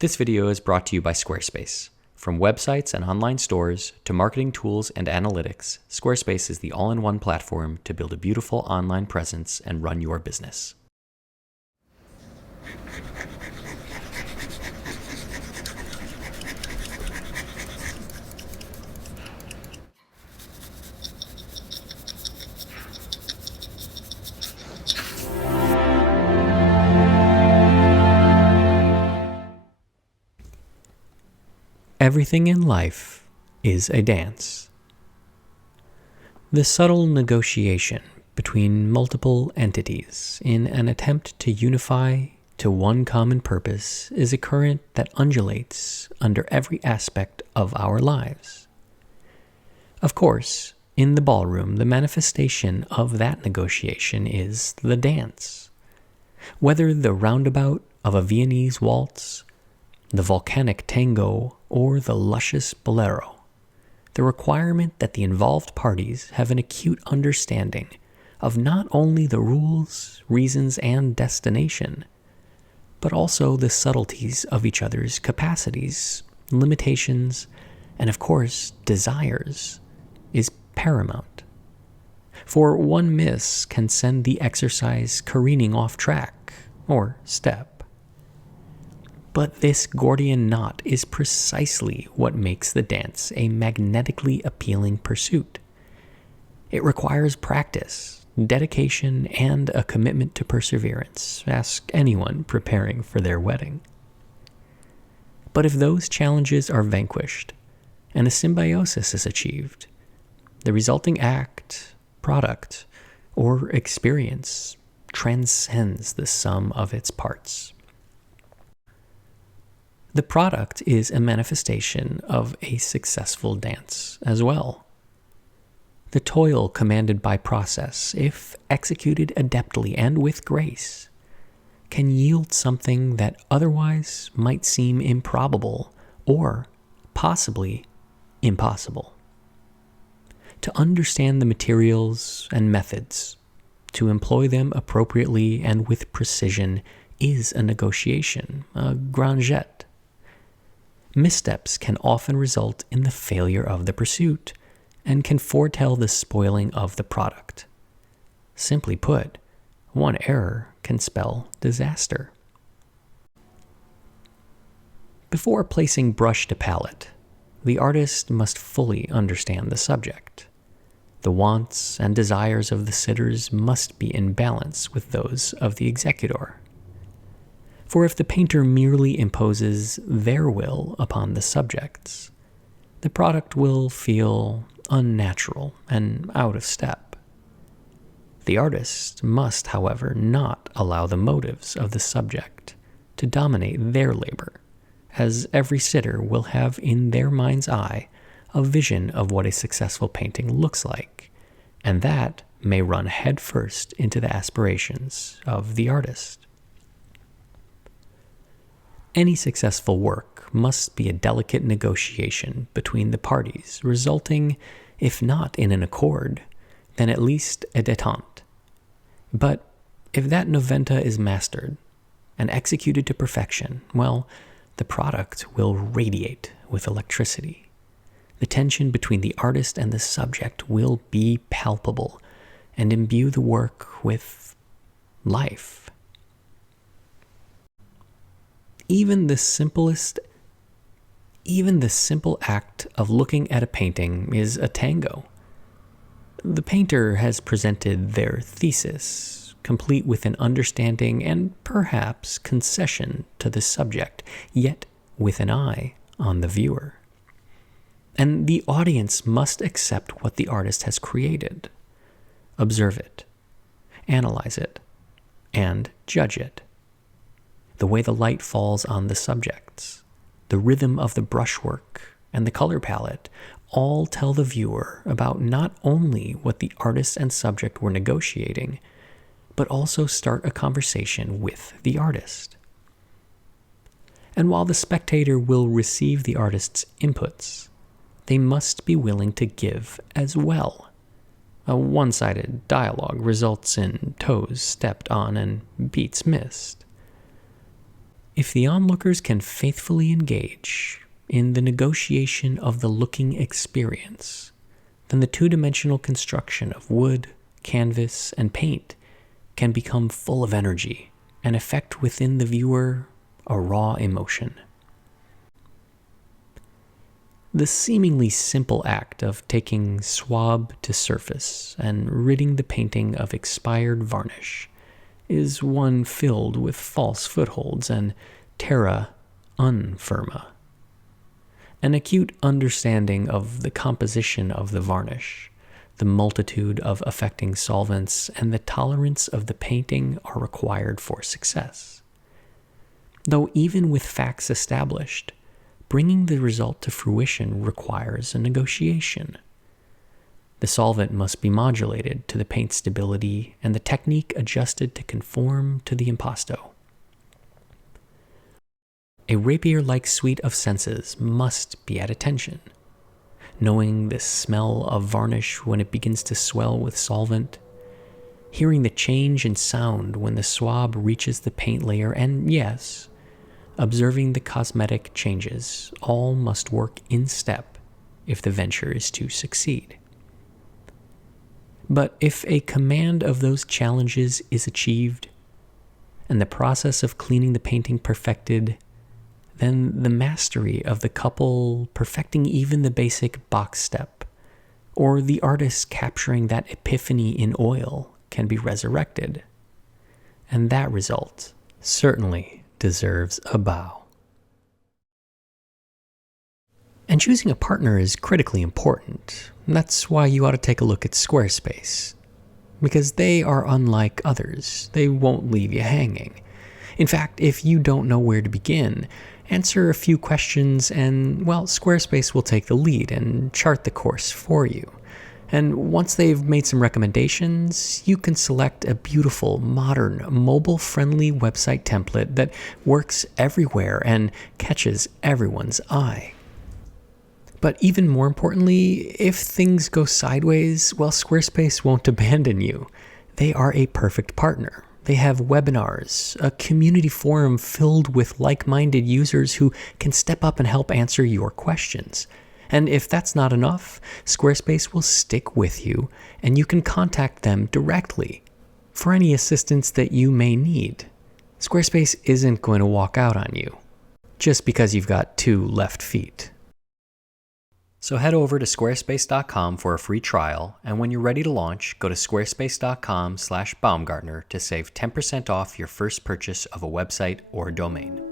This video is brought to you by Squarespace. From websites and online stores to marketing tools and analytics, Squarespace is the all-in-one platform to build a beautiful online presence and run your business. Everything in life is a dance. The subtle negotiation between multiple entities in an attempt to unify to one common purpose is a current that undulates under every aspect of our lives. Of course, in the ballroom, the manifestation of that negotiation is the dance. Whether the roundabout of a Viennese waltz, the volcanic tango, or the luscious bolero, the requirement that the involved parties have an acute understanding of not only the rules, reasons, and destination, but also the subtleties of each other's capacities, limitations, and of course, desires, is paramount. For one miss can send the exercise careening off track, or step. But this Gordian knot is precisely what makes the dance a magnetically appealing pursuit. It requires practice, dedication, and a commitment to perseverance. Ask anyone preparing for their wedding. But if those challenges are vanquished and a symbiosis is achieved, the resulting act, product, or experience transcends the sum of its parts. The product is a manifestation of a successful dance as well. The toil commanded by process, if executed adeptly and with grace, can yield something that otherwise might seem improbable or possibly impossible. To understand the materials and methods, to employ them appropriately and with precision is a negotiation, a grand jet. Missteps can often result in the failure of the pursuit and can foretell the spoiling of the product. Simply put, one error can spell disaster. Before placing brush to palette, the artist must fully understand the subject. The wants and desires of the sitters must be in balance with those of the executor. For if the painter merely imposes their will upon the subjects, the product will feel unnatural and out of step. The artist must, however, not allow the motives of the subject to dominate their labor, as every sitter will have in their mind's eye a vision of what a successful painting looks like, and that may run headfirst into the aspirations of the artist. Any successful work must be a delicate negotiation between the parties, resulting, if not in an accord, then at least a détente. But if that noventa is mastered and executed to perfection, well, the product will radiate with electricity. The tension between the artist and the subject will be palpable and imbue the work with life. Even the simple act of looking at a painting is a tango. The painter has presented their thesis, complete with an understanding and perhaps concession to the subject, yet with an eye on the viewer. And the audience must accept what the artist has created, observe it, analyze it, and judge it. The way the light falls on the subjects, the rhythm of the brushwork, and the color palette all tell the viewer about not only what the artist and subject were negotiating, but also start a conversation with the artist. And while the spectator will receive the artist's inputs, they must be willing to give as well. A one-sided dialogue results in toes stepped on and beats missed. If the onlookers can faithfully engage in the negotiation of the looking experience, then the two-dimensional construction of wood, canvas, and paint can become full of energy and effect within the viewer a raw emotion. The seemingly simple act of taking swab to surface and ridding the painting of expired varnish is one filled with false footholds and terra unfirma. An acute understanding of the composition of the varnish, the multitude of affecting solvents, and the tolerance of the painting are required for success. Though even with facts established, bringing the result to fruition requires a negotiation. The solvent must be modulated to the paint stability and the technique adjusted to conform to the impasto. A rapier-like suite of senses must be at attention. Knowing the smell of varnish when it begins to swell with solvent, hearing the change in sound when the swab reaches the paint layer, and yes, observing the cosmetic changes, all must work in step if the venture is to succeed. But if a command of those challenges is achieved, and the process of cleaning the painting perfected, then the mastery of the couple perfecting even the basic box step, or the artist capturing that epiphany in oil, can be resurrected. And that result certainly deserves a bow. And choosing a partner is critically important. And that's why you ought to take a look at Squarespace. Because they are unlike others. They won't leave you hanging. In fact, if you don't know where to begin, answer a few questions and, well, Squarespace will take the lead and chart the course for you. And once they've made some recommendations, you can select a beautiful, modern, mobile-friendly website template that works everywhere and catches everyone's eye. But even more importantly, if things go sideways, well, Squarespace won't abandon you. They are a perfect partner. They have webinars, a community forum filled with like-minded users who can step up and help answer your questions. And if that's not enough, Squarespace will stick with you, and you can contact them directly for any assistance that you may need. Squarespace isn't going to walk out on you just because you've got two left feet. So head over to squarespace.com for a free trial, and when you're ready to launch, go to squarespace.com/Baumgartner to save 10% off your first purchase of a website or domain.